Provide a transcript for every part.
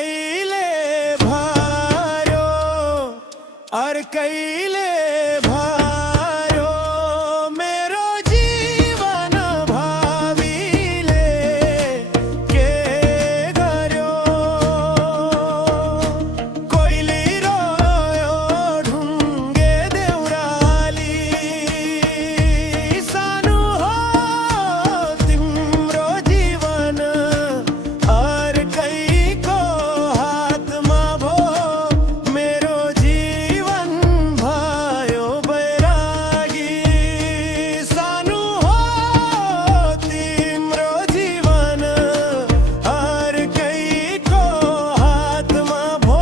कैले भारो और कैले भारो मेरो जीवन भावीले के गर्यो कोइली रोयो ढुङ्गे देउराली सानो हो तिम्रो जीवन अर्कैको हातमा भो मेरो जीवन भयो बैरागी सानो हो तिम्रो जीवन अर्कैको हातमा भो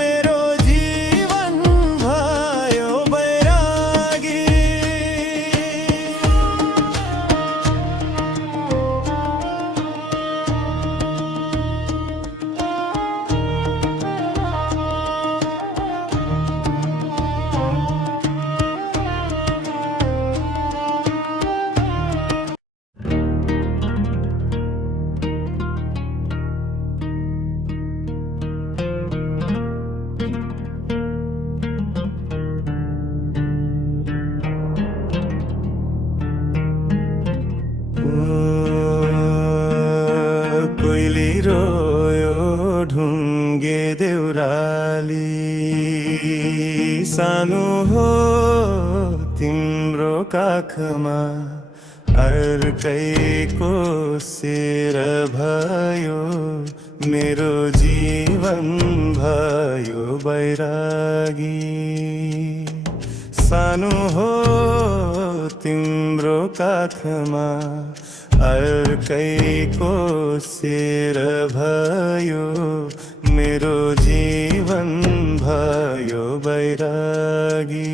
मेरो जीवन भयो बैरागी कोइली रोयो ढुङ्गे देउराली सानो हो तिम्रो काखमा अर्कैको शेर भयो मेरो जीवन भयो बैरागी सानो हो तिम्रो काखमा अर्कैको शेर भयो मेरो जीवन भयो बैरागी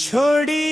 छोडी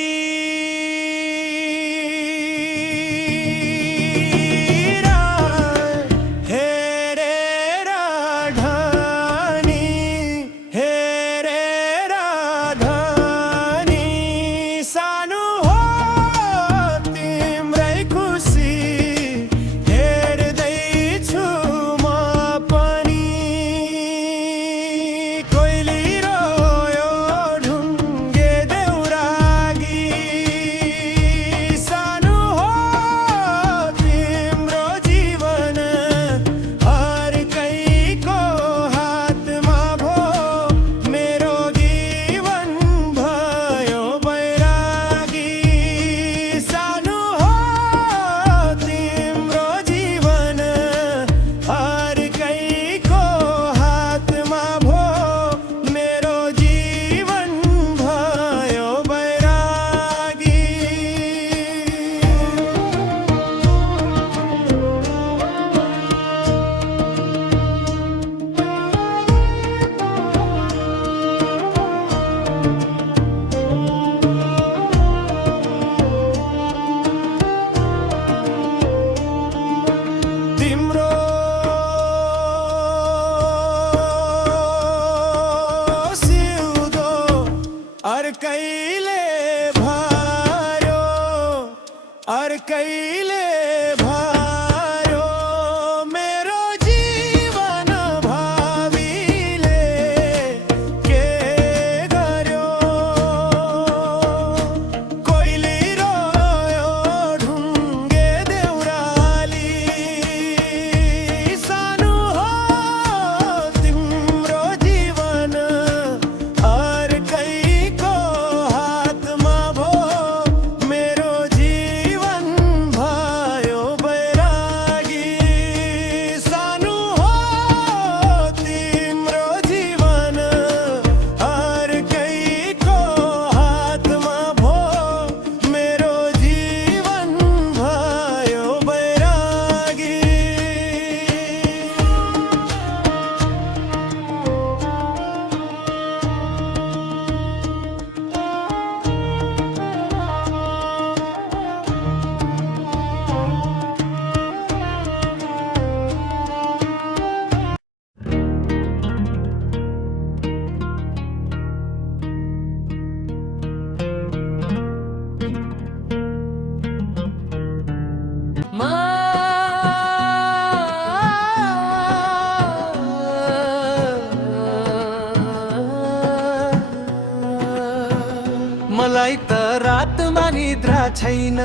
मलाई त रातमा निद्रा छैन,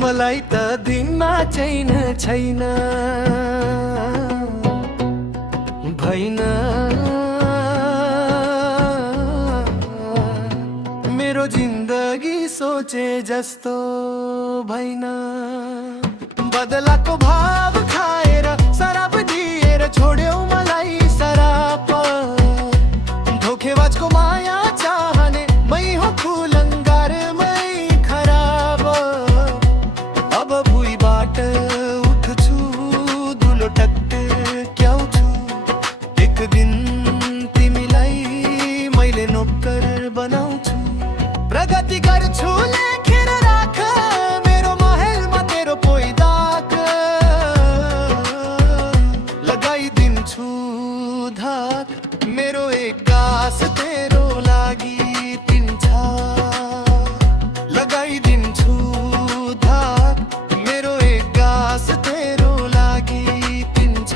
मलाई त दिनमा चैन छैन। भैन मेरो जिन्दगी सोचे जस्तो भैन। बदलाको भाव खाएर शराब दिएर छोड्यौ मलाई सराप। धोखेबाजको माया चाहने मै हो कुलङ्गारमै खराब। अब भुइँबाट उठ्छु दुलो टक्क्याउँछु, एक दिन तिमीलाई मैले नोकर बनाउँछु। प्रगति गर्छु लेखेर राख मेरो महलमा तेरो पोइदाक। लगाइदिन्छु धाक मेरो एक गास तेरो लागि पिन्छ। लगाइदिन्छु धाक मेरो एक गास तेरो लागि पिन्छ।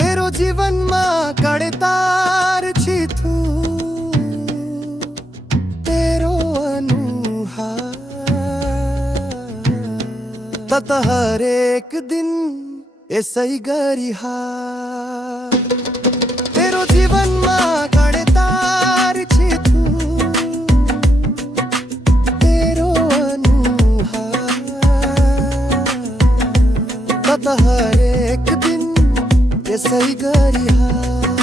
तेरो जीवनमा कडेतार छिथु तेरो अनुहार। तत हरेक दिन यसै गरी हार। तेरो जीवनमा कडेतार छिथु तेरो अनुहार। तत हरेक दिन यसै गरी हार।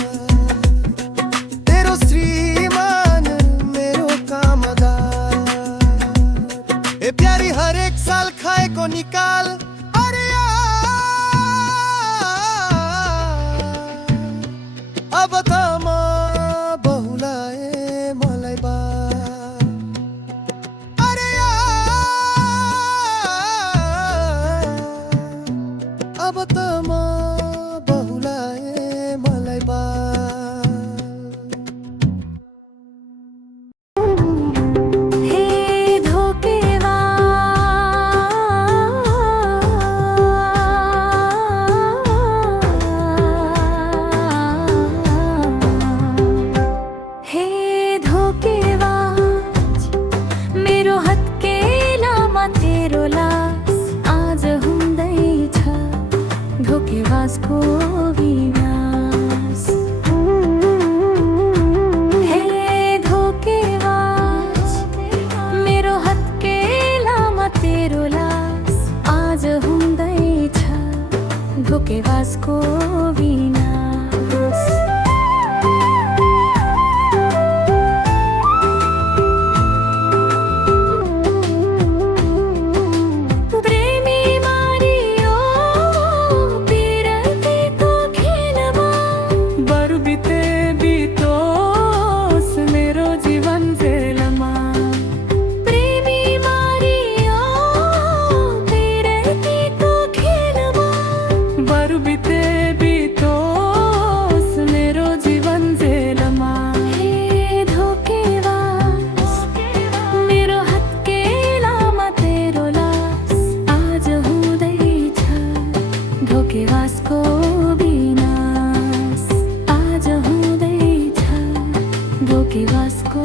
तेरो श्रीमान मेरो कामदार। ए प्यारी हरेक साल खाएको निकाल। अरे अब त म बहुलाए मलाई बा। अरे अब त म बहुलाए मलाई बा। धोकेबाजको विनाश। हे धोकेबाज मेरो हत्केलामा तेरो लास आज हुँदैछ धोकेबाजको विनाश। धोकेबाजको विनाश आज हुँदैछ धोकेबाजको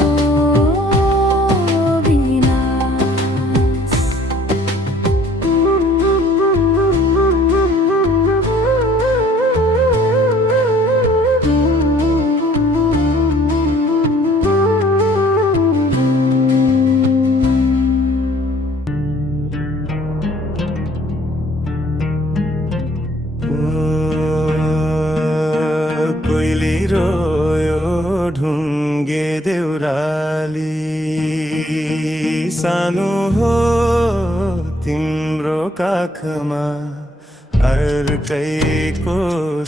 विनाश। कोइली रोयो ढुङ्गे देउराली। सानो हो तिम्रो काखमा अर्कैको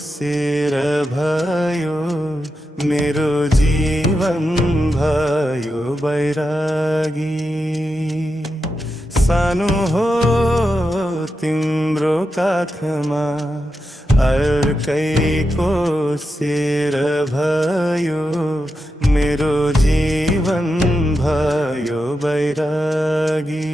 शेर भयो। मेरो जीवन भयो बैरागी। सानो हो तिम्रो काखमा अर्कैको शेर भयो। मेरो जीवन भयो बैरागी।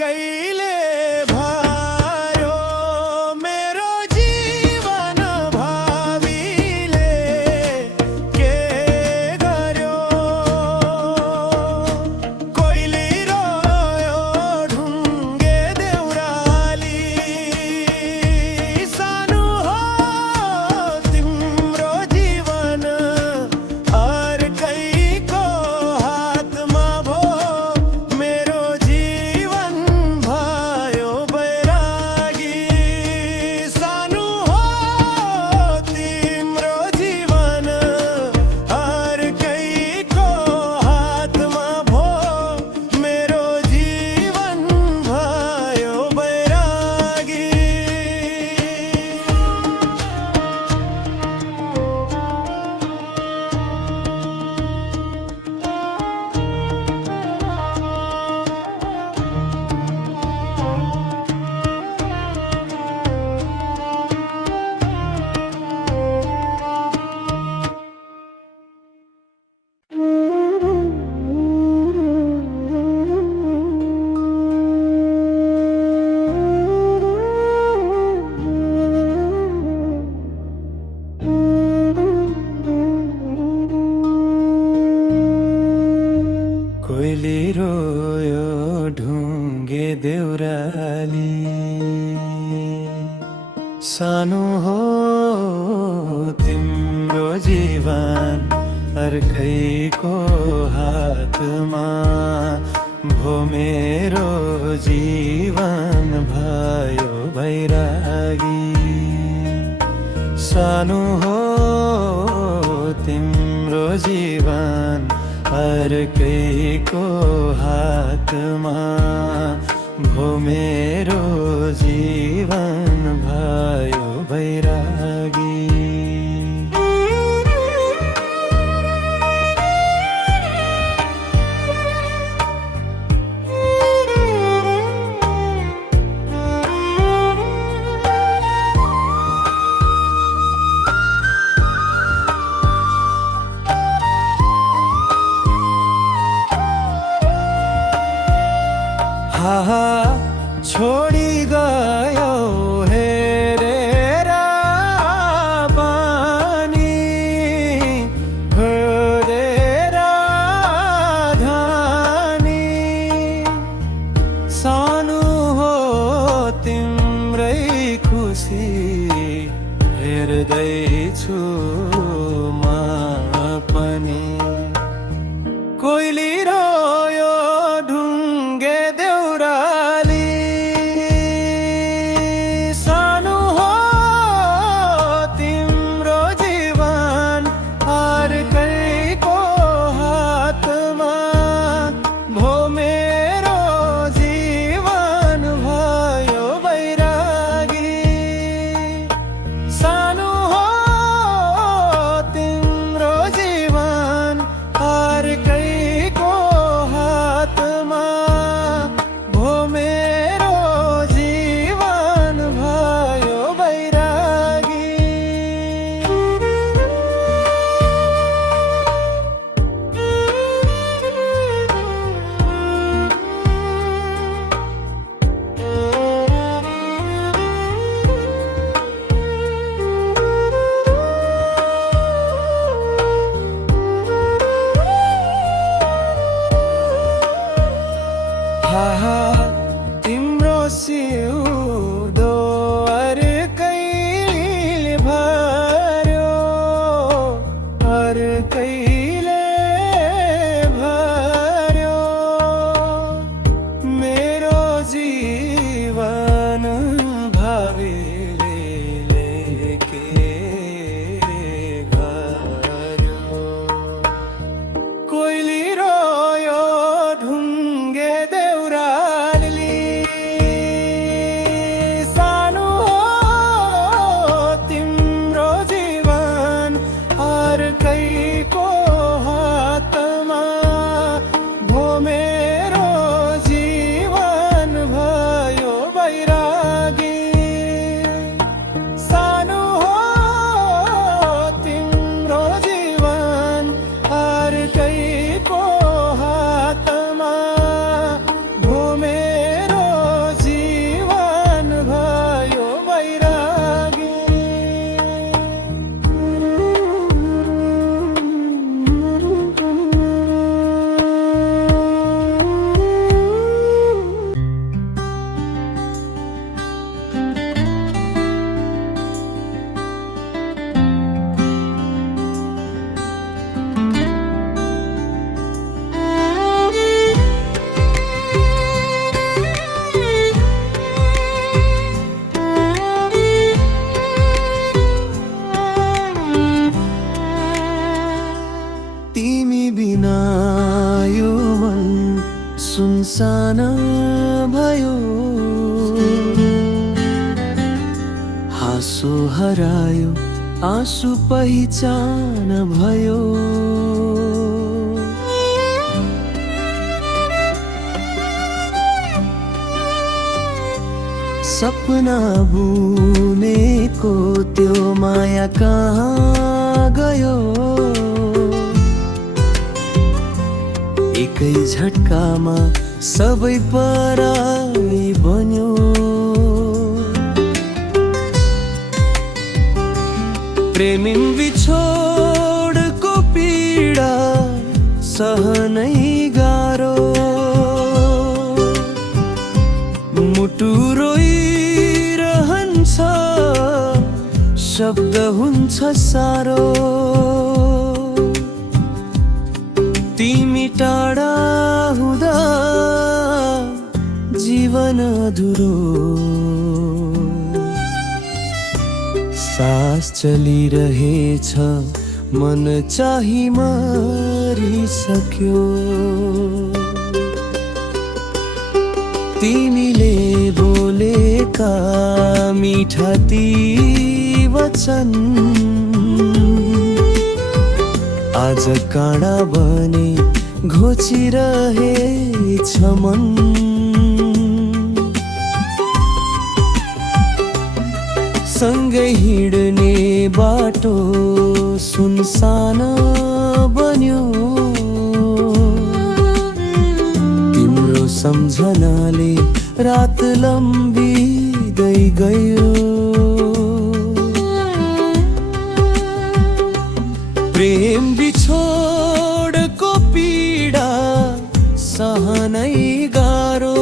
कैले भारो मेरो जीवन भावीले के गर्यो कोइली रोयो ढुङ्गे देउराली सानो हो तिम्रो जीवन अर्कैको हातमा भो मेरो जीवन भयो बैरागी सानो हो तिम्रो जीवन अर्कैको हातमा भो मेरो जीवन भयो बैरागी कोइली रोयो ढुङ्गे देउराली सानो हो तिम्रो जीवन अर्कैको हातमा भो मेरो जीवन भयो बैरागी सानो हो तिम्रो जीवन अर्कैको हातमा भो मेरो जीवन भयो बैरागी छोडी गयो हेरेर पानी हेरेर धानी सानो हो तिम्रै खुसी हेर्दैछु म पनि कोइली रोयो ढुङ्गे देउराली सानो हो तिम्रो जीवन अर्कैको हातमा भो मेरो जीवन भयो बैरागी सानो हो सिउँदो अर्कैले भर्यो अर्कैले भर्यो मेरो जीवन भावीले लेके गर्यो कोइली रोयो ढुङ्गे देउराली सानो हो तिम्रो जीवन अर्कैको हातमा भो मेरो जीवन भयो बैरागी सानो हो तिम्रो जीवन अर्कैको हातमा भो मेरो जीवन भयो बैरागी तिमी बिना यो मन सुनसान भयो हाँसो हरायो आँसु पहिचान भयो सपना बुनेको त्यो माया कहाँ गयो एकै झट्कामा सबै पराई बन्यो प्रेमिम बिछोडको पीडा सहनै गाह्रो मुटु रोइरहन्छ शब्द हुन्छ सारो तिमी टाढा हुँदा जीवन अधुरो सास चलिरहेछ मन चाहिँ मरिसक्यो तिमीले बोलेका मिठा ती वचन आज काँडा बने घोचिरहेछ मन सँगै हिँड्ने बाटो सुनसान बन्यो तिम्रो सम्झनाले रात लम्बिँदै गयो प्रेम बिछोडको पीडा सहनै गाह्रो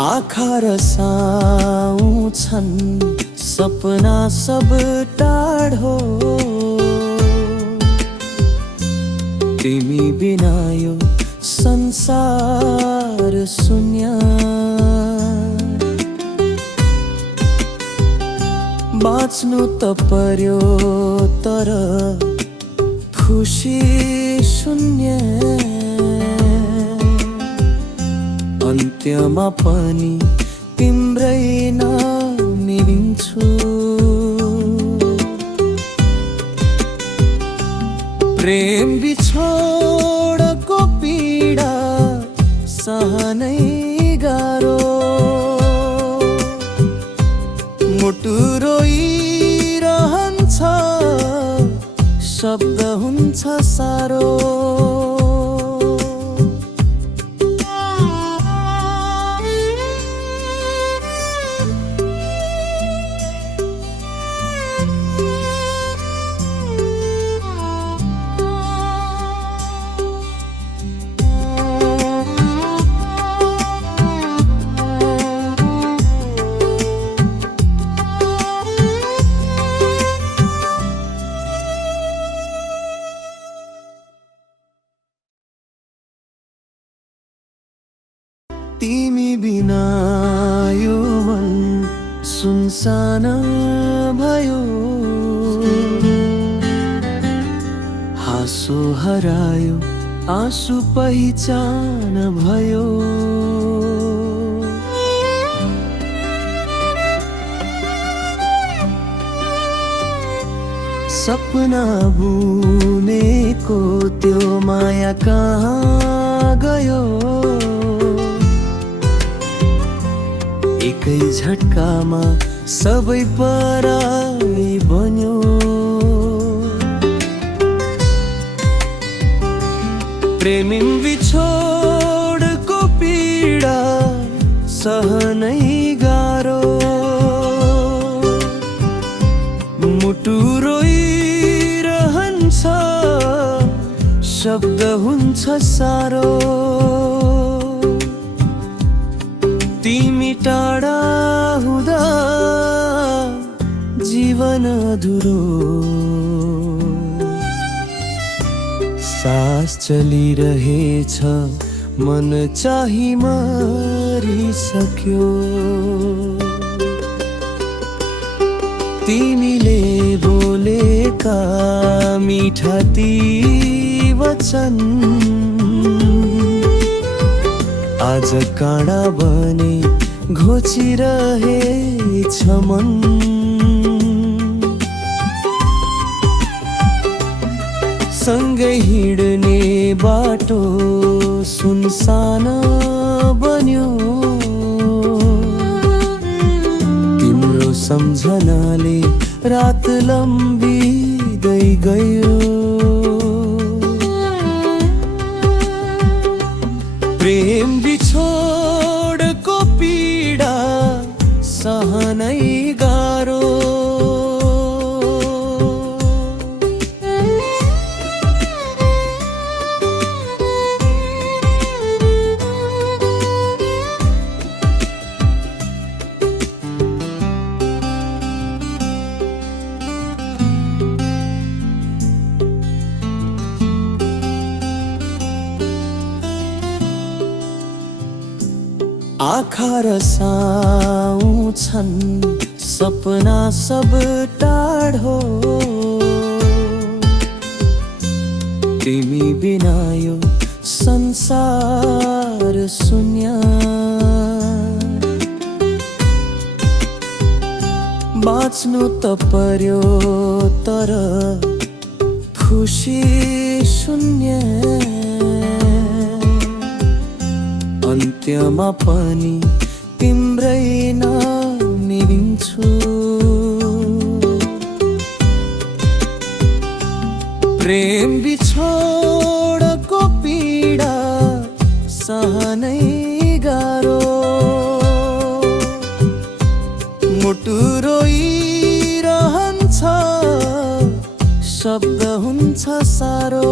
आँखा रसाउँछन् सपना सब टाढो तिमी बिना यो संसार शून्य बाँच्नु त पर्यो तर खुसी शून्य अन्त्यमा पनि तिम्रै नाम लिन्छु प्रेम बिछोडको पीडा सहनै गाह्रो मुटु रोइरहन्छ शब्द हुन्छ सारो। तिमी बिना यो मन सुनसान भयो, हाँसो हरायो आँसु पहिचान भयो। सपना बुनेको त्यो माया कहाँ गयो, एकै झट्कामा सबै पराई बन्यो। प्रेमिम बिछोडको पीडा सहनै गाह्रो, मुटु रोइरहन्छ शब्द हुन्छ सारो। तिमी टाढा हुँदा जीवन अधुरो, सास चलिरहेछ मन चाहिँ मरिसक्यो। तिमीले बोलेका मिठा ती वचन आज काँडा बने घोचिरहेछ मन। सँगै हिँड्ने बाटो सुनसान बन्यो, तिम्रो सम्झनाले रात लम्बिँदै गयो। प्रेम बिछोडको पीडा सहनै गाह्रो, आँखा रसाउँछन् सपना सब टाढो, तिमी बिना यो संसार शून्य। बाँच्नु त पर्यो तर खुसी शून्य, अन्त्यमा पनि तिम्रै नाम लिन्छु। प्रेम बिछोडको पीडा सहनै गाह्रो, मुटु रोइरहन्छ शब्द हुन्छ सारो।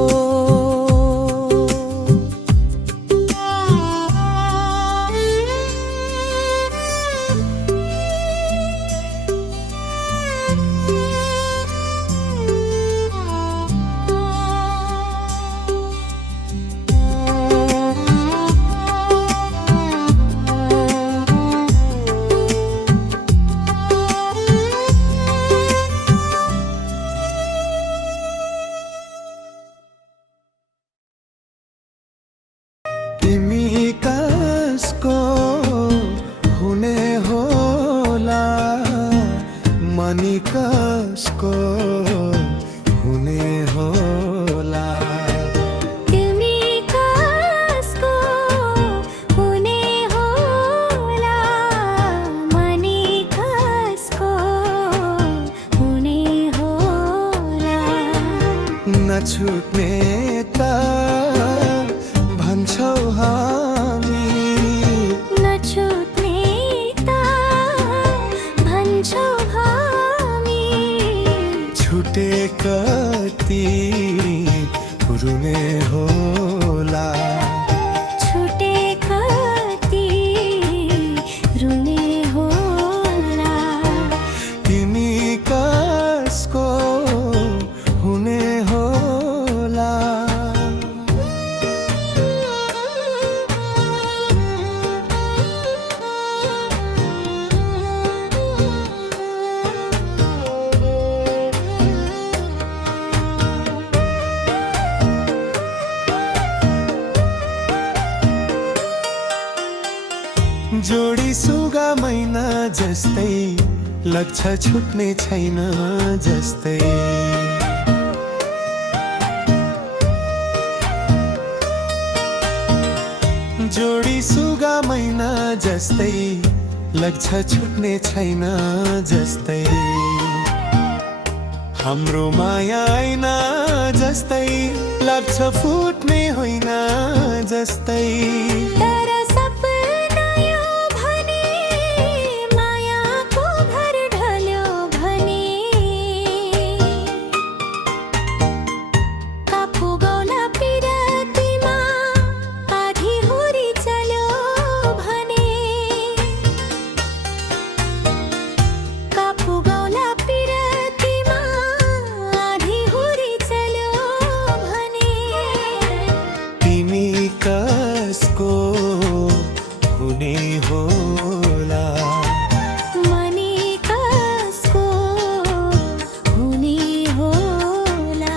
तिमी कसको हुने होला, मनी कसको हुने होला। तिमी कसको हुने होला, मनी कसको हुने होला। नछुट्ने त भन्छौ हामी, नछुट्ने त भन्छौ हामी। छुटे कति रुने होला, छुटे कति रुने होला। तिमी कसको हुने होला। जोडी सुगा मैना जस्तै लक्ष्य छुट्ने छैन जस्तै। जोडी सुगा मैना जस्तै लक्ष्य छुट्ने छैन जस्तै। हाम्रो माया ऐना जस्तै लाग्छ फुट्ने होइन जस्तै। तर सपना यो भने मायाको भर ढल्यो भने। काफू गौला पिरतीमा आधी हुरी चल्यो भने। काफू गौला पिरतीमा आधी हुरी चल्यो भने। तिमी कसको हुने होला, मनी कसको हुने होला।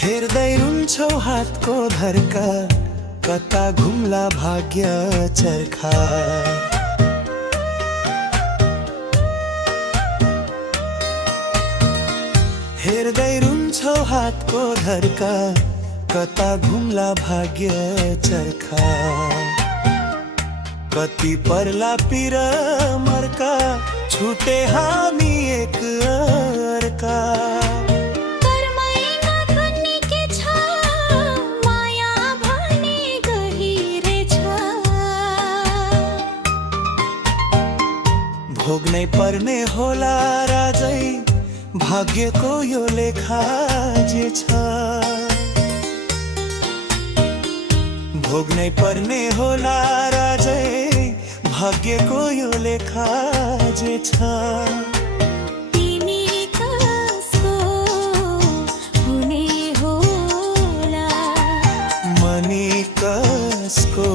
हेर्दै रुन्छौ हातको धर्का, कता घुम्ला भाग्य चर्खा। हेर्दै रुन्छौ हातको धर्का, कता घुम्ला भाग्य चर्खा। कति पर्ला पिर मर्का, छुटे हामी एक अर्का। कर्मैमा खनिके छ माया भने गहिरे छ। भोग्नै पर्ने होला राजै भाग्यको यो लेखा जे छ। भोग्नै पर्ने होला राजै भाग्यको यो लेखा जे छ। तिमी कसको हुने होला, मनी कसको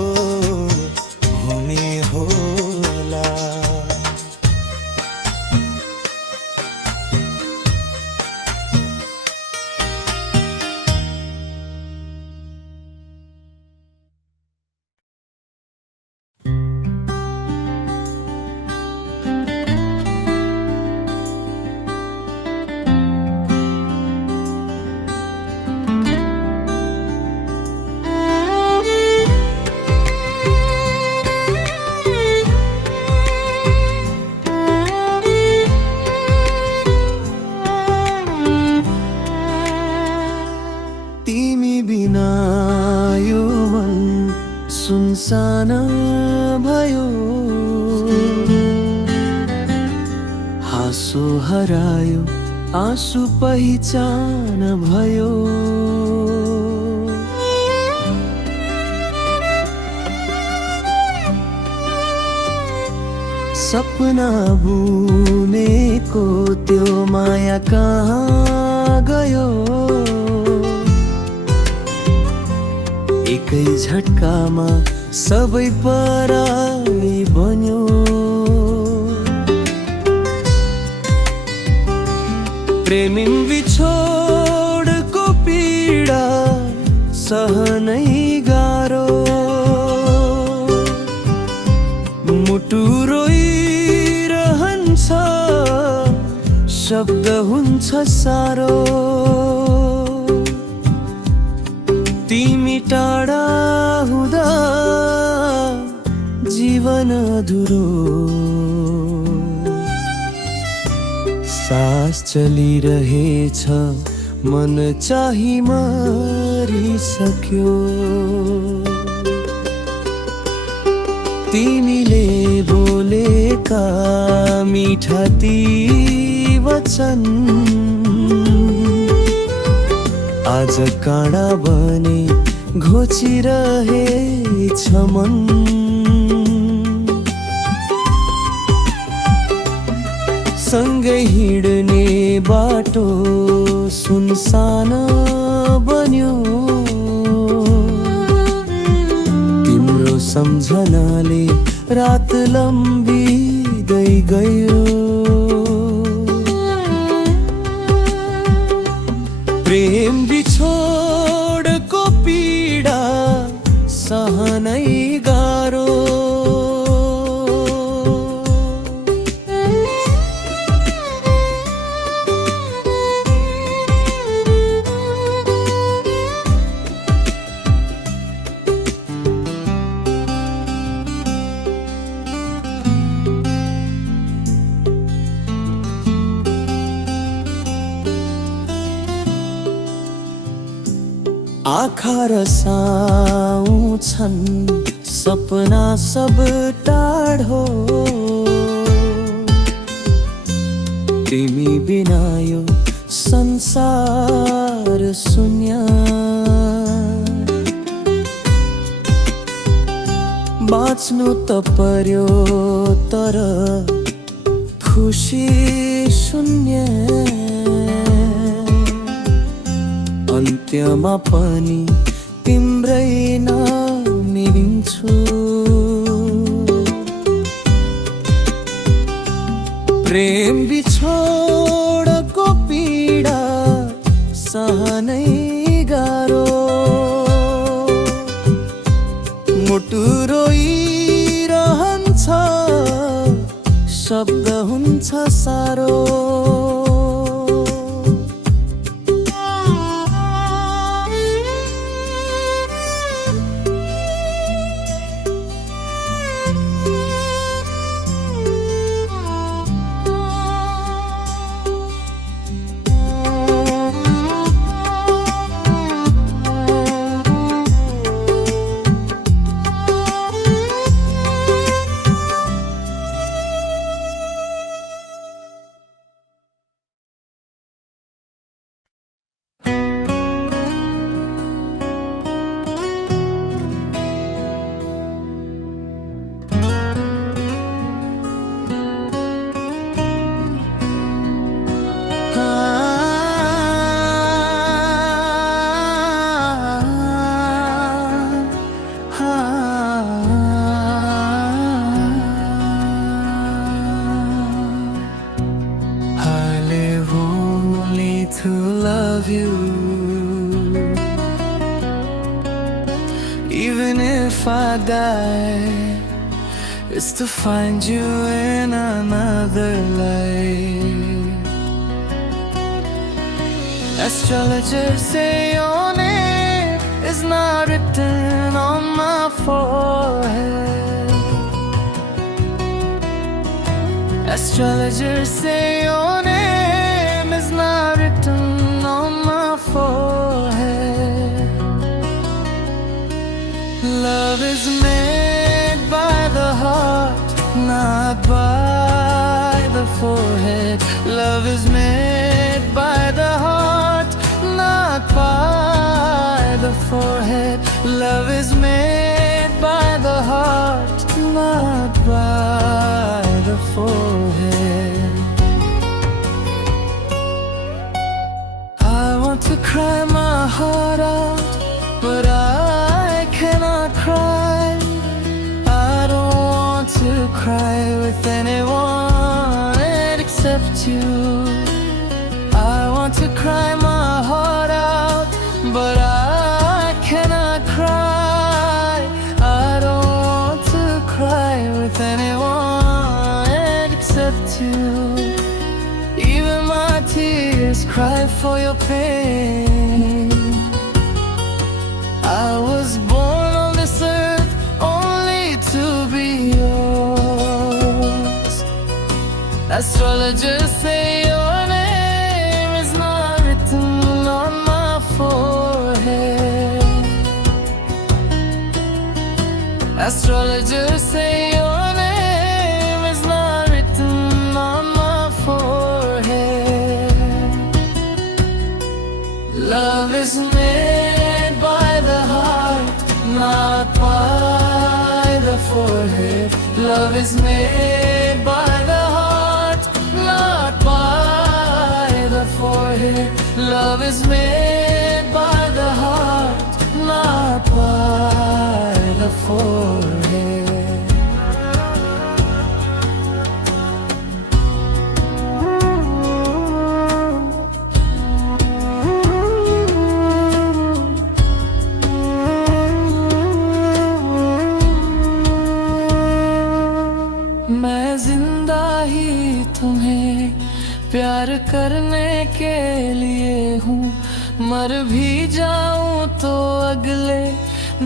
हुने होला। तिमी बिना यो मन सुनसान भयो। हाँसो हरायो आँसु पहिचान भयो। सपना बुनेको त्यो माया कहाँ गयो। एकै झट्कामा सबै पराई बन्यो। प्रेमिन बिछोडको पीडा सहनै गाह्रो। तिमी टाढा हुँदा जीवन अधुरो, सास चलिरहेछ मन चाहिँ मरिसक्यो। तिमीले बोलेका मिठा ती वचन आज काँडा बने घोचिरहेछ मन। सँगै हिँड्ने बाटो सुनसान बन्यो, तिम्रो सम्झनाले रात लम्बिँदै गयो। प्रेम बिछोडको पीडा सहनै गाह्रो, आँखा रसाउँछन् सपना सब टाढो, तिमी बिना यो संसार शून्य। बाँच्नु त पर्यो तर खुसी शून्य, अन्त्यमा पनि तिम्रै नमिलिन्छु। प्रेम बिछोडको पीडा सहनै गाह्रो, मुटु रोइरहन्छ शब्द हुन्छ सारो। To love you, even if I die, it's to find you in another life. Astrologers say your name is not written on my forehead. Astrologers say your name is not written on my forehead. Love is made by the heart, not by the forehead. Love is made by the heart, not by the forehead. Love is made by the heart, not by the forehead. I want to cry my heart out, but I cannot cry. I don't want to cry with anyone except you. I want to cry my heart out, but I cannot cry. I don't want to cry with anyone except you. Even my tears cry for your pain. Astrologers say your name is not written on my forehead. Astrologers say your name is not written on my forehead. Love is made by the heart, not by the forehead. Love is made by the heart, not by the forehead. Love is made by the heart, not by the forehead. मैं जिंदा ही तुम्हें प्यार करने के लिए हूँ, मर भी जाऊँ तो अगले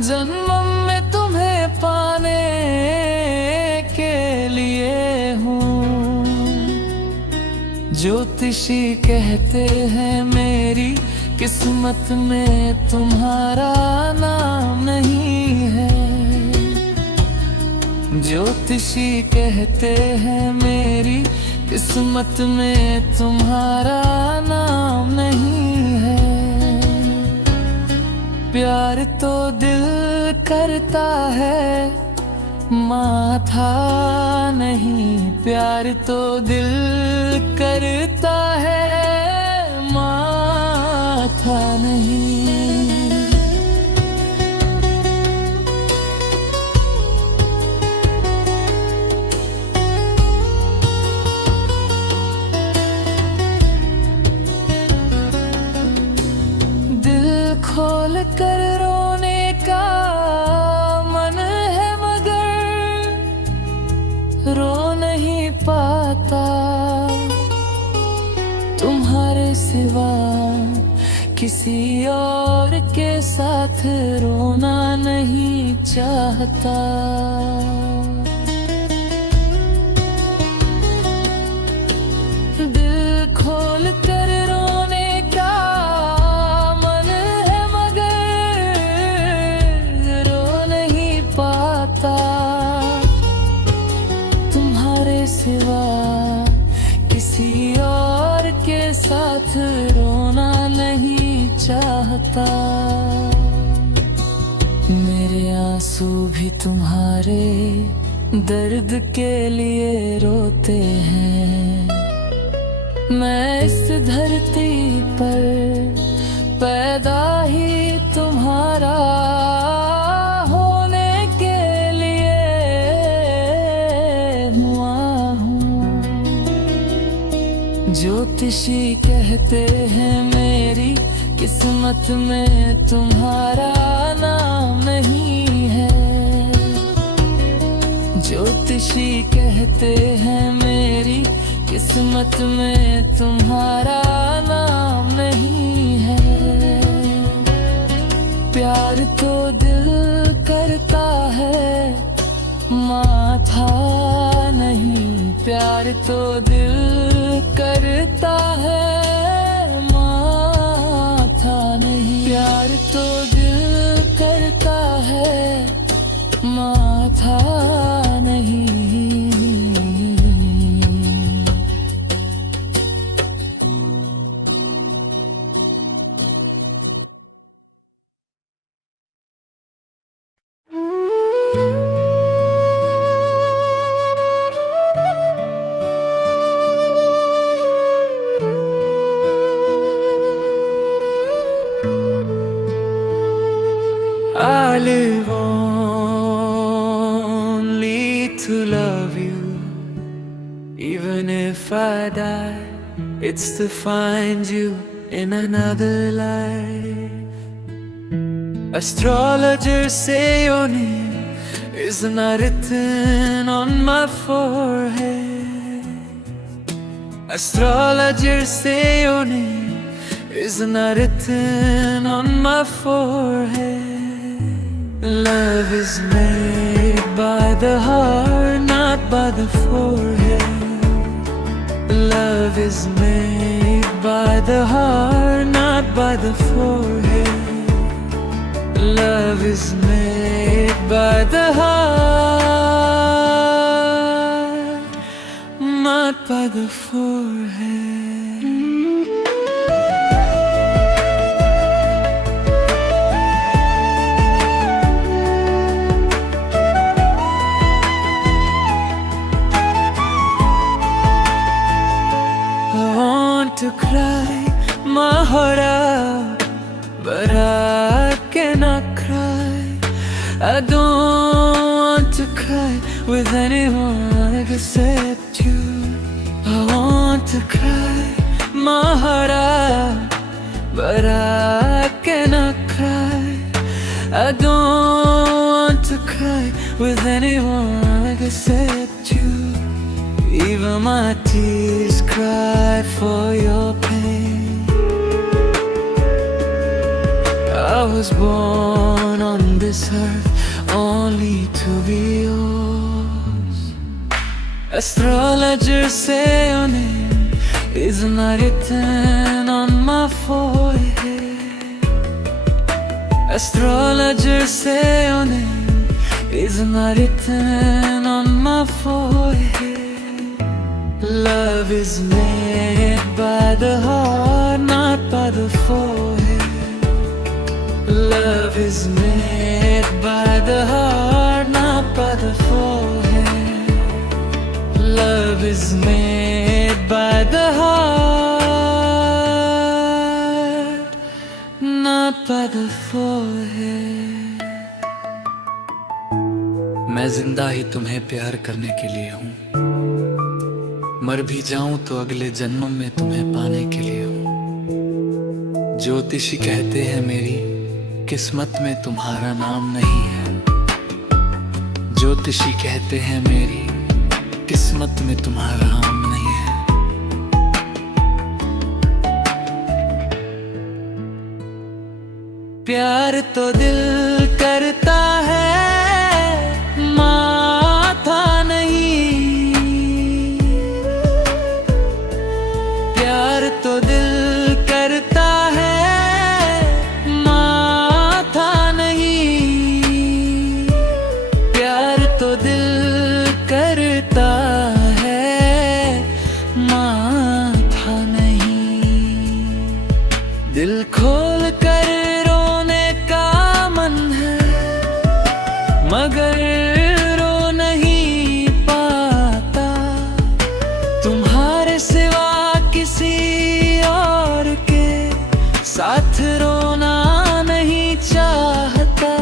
जन्म में तुम्हें पाने के लिए हूँ। ज्योतिषी कहते हैं मेरी किस्मत में तुम्हारा नाम नहीं है। ज्योतिषी कहते हैं मेरी किस्मत में तुम्हारा नाम नहीं है। प्यार तो दिल करता है, माथा नहीं। प्यार तो दिल करता है, माथा नहीं। खोल कर रोने का मन है मगर रो नहीं पाता। तुम्हारे सिवा किसी और के साथ रोना नहीं चाहता। दिल खोल कर रोने का तुम्हारे सिवा किसी और के साथ रोना नहीं चाहता। मेरे आंसू भी तुम्हारे दर्द के लिए रोते हैं। मैं इस धरती पर पैदा ही तुम्हारा ज्योतिषी कहते हैं मेरी किस्मत में तुम्हारा नाम नहीं है। ज्योतिषी कहते हैं मेरी किस्मत में तुम्हारा नाम नहीं है। प्यार तो दिल करता है, माथा नहीं। प्यार तो दिल करता है, माथा नहीं। प्यार तो दिल करता है, माथा नहीं। I live only to love you. Even if I die, it's to find you in another life. Astrologers say your name is not written on my forehead. Astrologers say your name is not written on my forehead. Love is made by the heart, not by the forehead. Love is made by the heart, not by the forehead. Love is made by the heart, not by the forehead. I want to cry my heart out, but I cannot cry. I don't want to cry with anyone except you. I want to cry my heart out, but I cannot cry. I don't want to cry with anyone except you. Even my tears cry for your pain. I was born on this earth only to be yours. Astrologers say your name is not written on my forehead. Astrologers say your name is not written on my forehead. Love is made by the heart, not by the forehead. Love is made by the heart, not by the forehead. Love is made by the heart, not by the forehead. मैं जिंदा ही तुम्हें प्यार करने के लिए हूँ, मर भी जाऊं तो अगले जन्म में तुम्हें पाने के लिए हूँ। ज्योतिषी कहते हैं मेरी किस्मत में तुम्हारा नाम नहीं है। ज्योतिषी कहते हैं मेरी किस्मत में तुम्हारा नाम नहीं है। प्यार तो दिल करता है, माथा नहीं। प्यार तो दिल करता है, माथा नहीं। प्यार तो दिल करता है, माथा नहीं। दिल खोल कर रोने का मन है, मगर रो नहीं पाता। तुम्हारे सिवा किसी और के साथ रोना नहीं चाहता।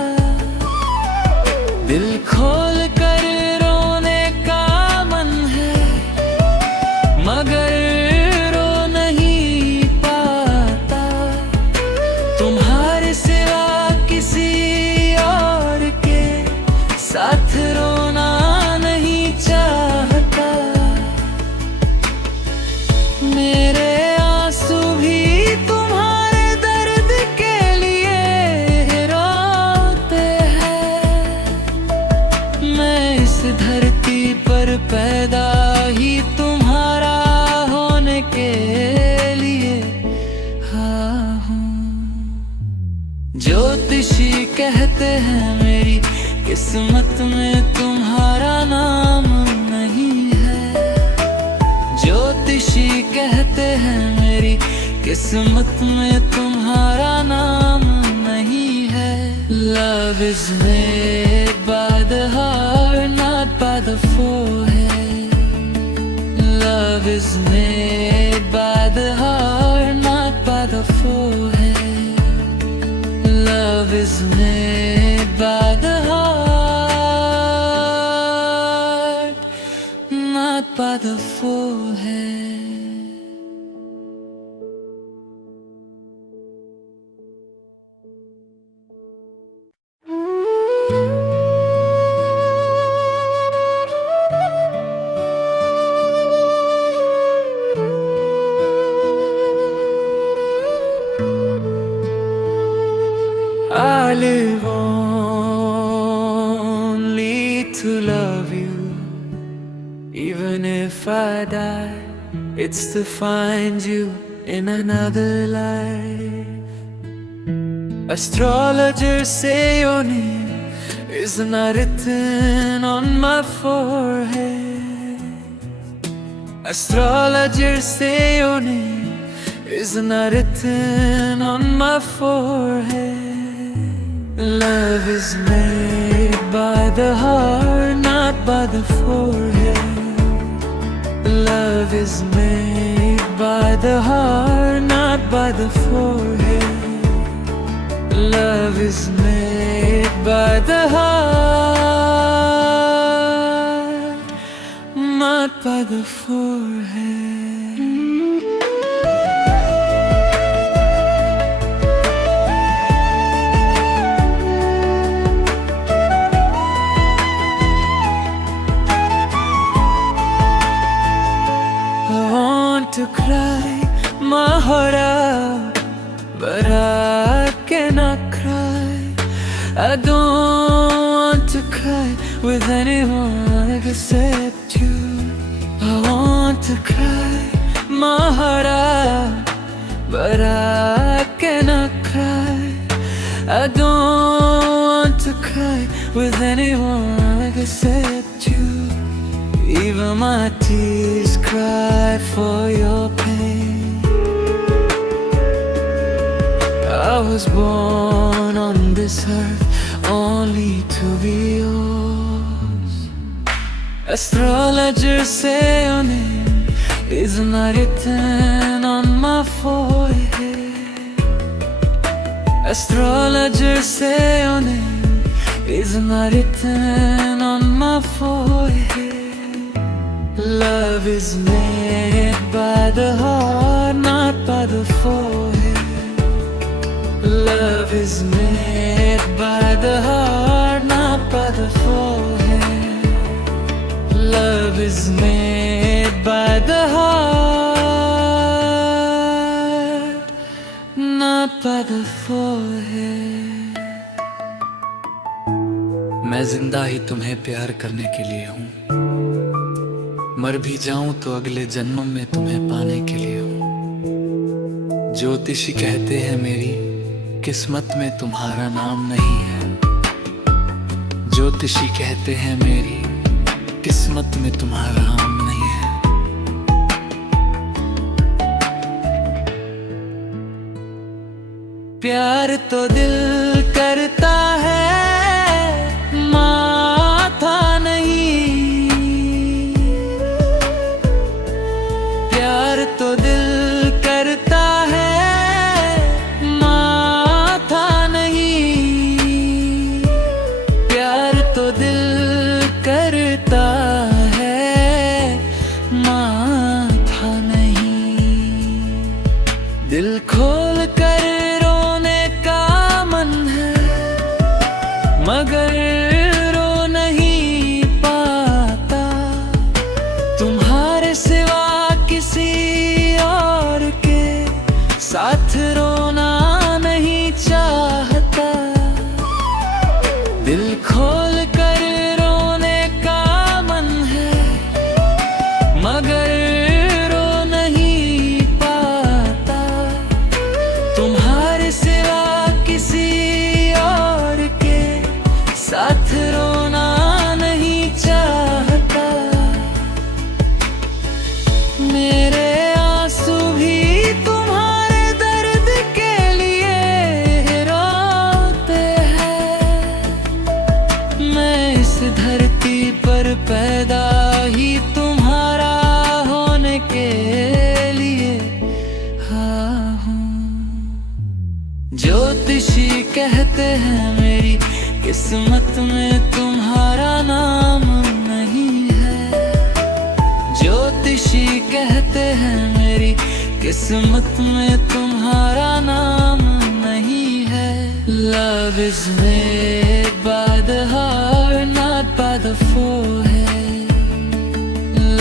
दिल खोल कर रोने का मन है, मगर रो नहीं पाता। तुम्हारे सिवा किसी और के साथ रोना नहीं चाहता। मेरे आंसू भी तुम्हारे दर्द के लिए रोते हैं। मैं इस धरती पर पैदा ही तुम्हारा होने के लिए हूँ। ज्योतिषी कहते हैं मेरी किस्मत में तुम्हारा नाम नहीं है। ज्योतिषी कहते हैं मेरी किस्मत में तुम्हारा नाम नहीं है। Love is made by the heart, not by the forehead. Love is made by the heart, not by the forehead. Love is made by the heart, not by the forehead. I live only to love you. Even if I die, it's to find you in another life. Astrologers say your name is not written on my forehead. Astrologers say your name is not written on my forehead. Love is made by the heart, not by the forehead. Love is made by the heart, not by the forehead. Love is made by the heart, not by the forehead. I want to cry my heart out, but I cannot cry. I don't want to cry with anyone except you. I want to cry my heart out, but I cannot cry. I don't want to cry with anyone except you. Even my tears cry for your pain. I was born on this earth only to be yours. Astrologers say your name is not written on my forehead. Astrologers say your name is not written on my forehead. Love is made by the heart, not by the forehead. Love is made by the heart, not by the forehead. Love is made by the heart, not by the forehead. मैं जिंदा ही तुम्हें प्यार करने के लिए हूँ, मर भी जाऊं तो अगले जन्म में तुम्हें पाने के लिए हूँ। ज्योतिषी कहते हैं मेरी किस्मत में तुम्हारा नाम नहीं है। ज्योतिषी कहते हैं मेरी किस्मत में तुम्हारा नाम नहीं है। प्यार तो दिल करता है, माथा नहीं। प्यार तो दिल करता है, माथा नहीं। प्यार तो दिल करता है, माथा नहीं। दिल खोल कर रोने का मन है, मगर रो नहीं पाता। तुम्हारे सिवा किसी और के साथ रोना नहीं चाहता। दिल खोल कर रोने का मन है, मगर रो नहीं पाता। तुम्हारे सिवा किसी और के साथ रोना नहीं चाहता। मेरे आंसू भी तुम्हारे दर्द के लिए रोते हैं। मैं इस धरती पर पैदा ही तुम्हारा होने के लिए हूँ। ज्योतिषी कहते हैं मेरी किस्मत में तुम्हारा नाम नहीं है। ज्योतिषी कहते हैं मेरी किस्मत में तुम्हारा नाम नहीं है। Love is made by the heart, not by the forehead.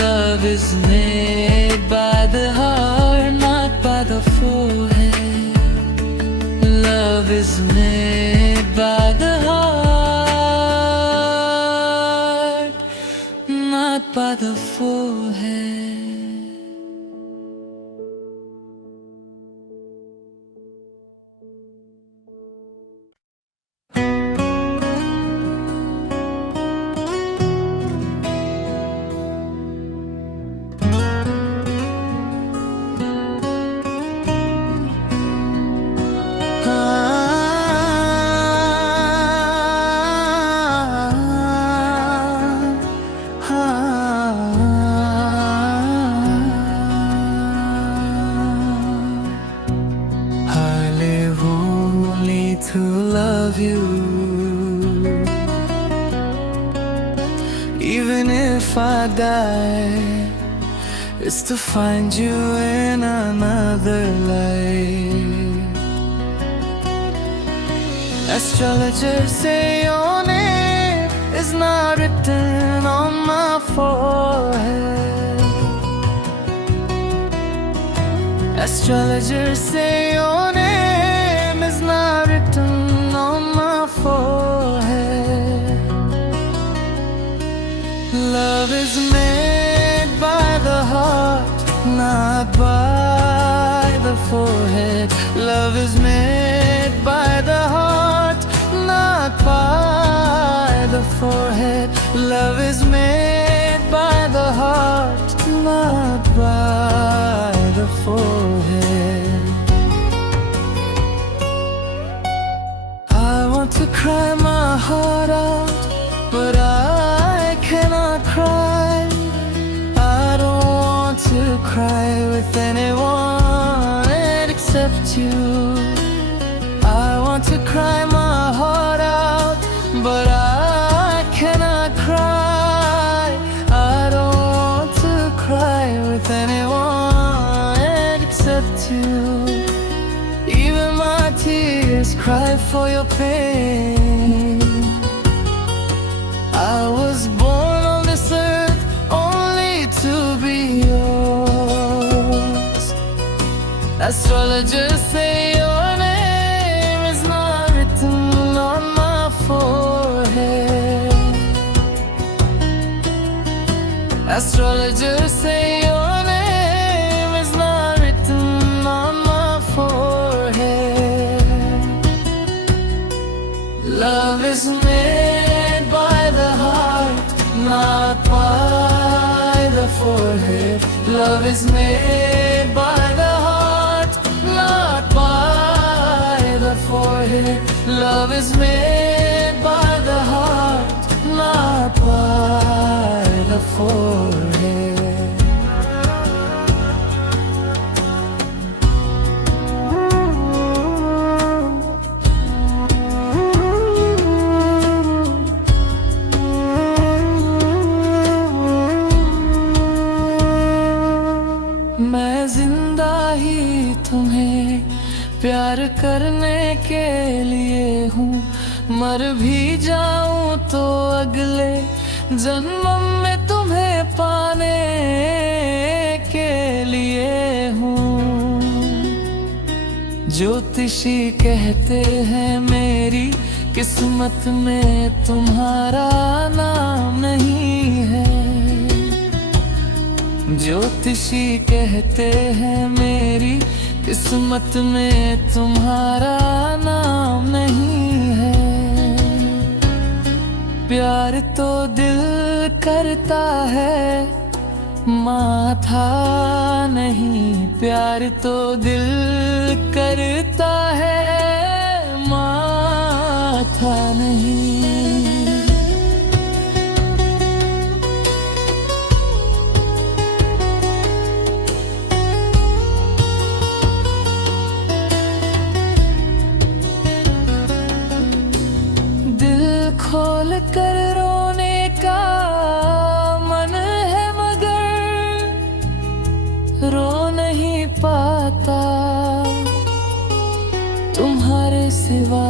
Love is made by the heart, not by the forehead. Love is made by the heart, not by the forehead. Even if I die, it's to find you in another life. Astrologers say your name is not written on my forehead. Astrologers say your name is not written on my forehead. Love is made by the heart, not by the forehead. Love is made by the heart, not by the forehead. Love is made by the heart, not by the forehead. I want to cry my heart out, but I cannot cry. I don't want to cry with anyone except you. I want to cry my heart out, but I cannot cry. I don't want to cry with anyone except you. Even my tears cry for your pain. I was born on this earth only to be yours. Astrologers say your name is not written on my forehead. Astrologers say your name is not written on my forehead. Love is made by the heart, not by the forehead. Love is made by the heart, not by the forehead. Love is made by the heart, not by the forehead. मैं जिंदा ही तुम्हें प्यार करने के लिए हूँ। मर भी जाऊँ तो अगले जन्म में तुम्हें पाने के लिए हूँ। ज्योतिषी कहते हैं मेरी किस्मत में तुम्हारा नाम नहीं है। ज्योतिषी कहते हैं मेरी किस्मत में तुम्हारा नाम नहीं है। प्यार तो दिल करता है, माथा नहीं। प्यार तो दिल करता है, माथा नहीं। खोल कर रोने का मन है मगर रो नहीं पाता। तुम्हारे सिवा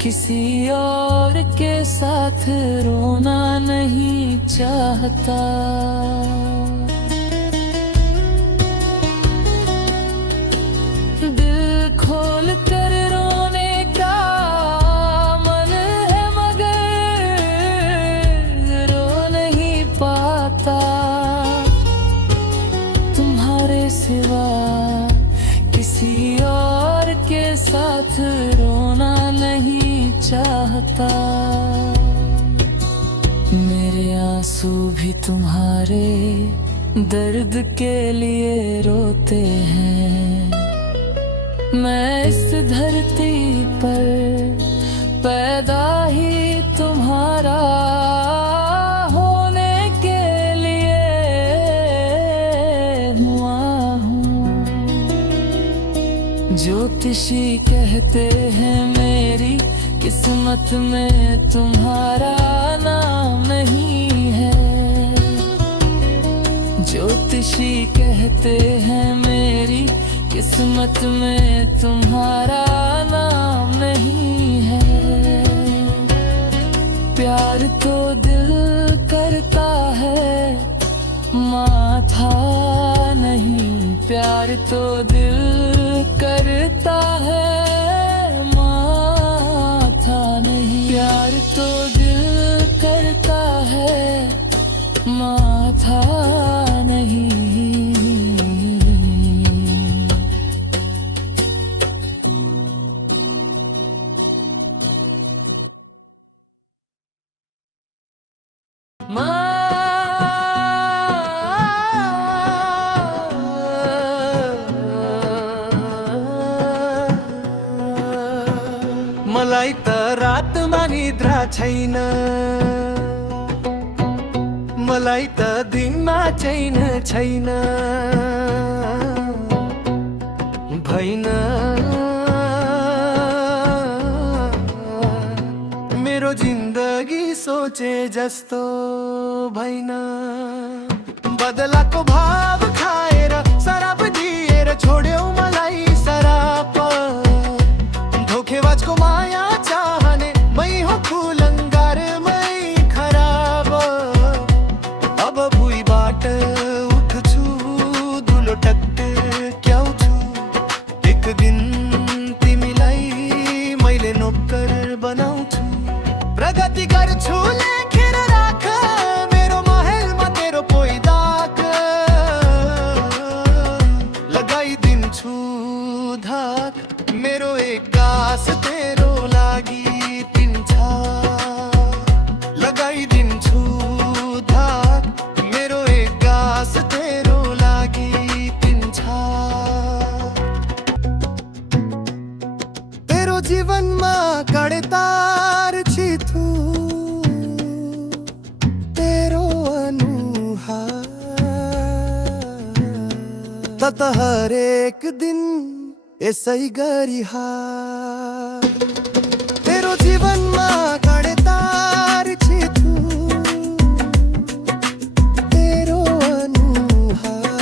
किसी और के साथ रोना नहीं चाहता। दिल खोल कर रोने का मन है मगर रो नहीं पाता। तुम्हारे सिवा किसी और के साथ रोना नहीं चाहता। मेरे आंसू भी तुम्हारे दर्द के लिए रोते हैं। मैं इस धरती पर पैदा ही तुम्हारा होने के लिए हुआ हूँ। ज्योतिषी कहते हैं मेरी किस्मत में तुम्हारा नाम नहीं ज्योतिषी कहते हैं मेरी किस्मत में तुम्हारा नाम नहीं है। प्यार तो दिल करता है माथा नहीं, प्यार तो दिल करता है माथा नहीं, प्यार तो दिल करता है माथा नहीं। मलाई त रातमा निद्रा छैन, मलाई त दिनमा चैन छैन। भैन मेरो जिन्दगी सोचे जस्तो भैन। बदलाको भाव खाएर शराब दिएर छोड्यौ मलाई सराप। धोखेबाजको माया चाहने मै हो कुलङ्गार मै खराब। अब भुइँबाट उठ्छु धुलो टक्क्याउँछु, एक दिन तिमीलाई मैले नोकर बनाउँछु। प्रगति गर्छु लेखेर राख मेरो महलमा तेरो पोइदाक। लगाइदिन्छु धाक मेरो एक गास तेरो लागि पिन्छ। लगाइदिन्छु धाक मेरो एक गास तेरो लागि पिन्छ। तेरो जीवनमा काँडे तार छिथु, तेरो अनुहार तत हरेक दिन यसै गरी हार। तेरो जीवनमा काँडे तार छिथु, तेरो अनुहार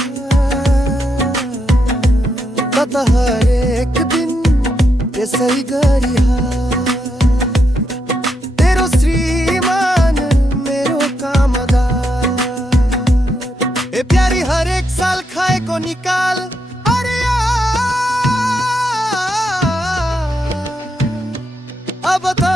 तत हरेक दिन यसै गरी हार। तेरो श्रीमान मेरो कामदार, ए प्यारी हरेक साल खाएको निकाल। अब त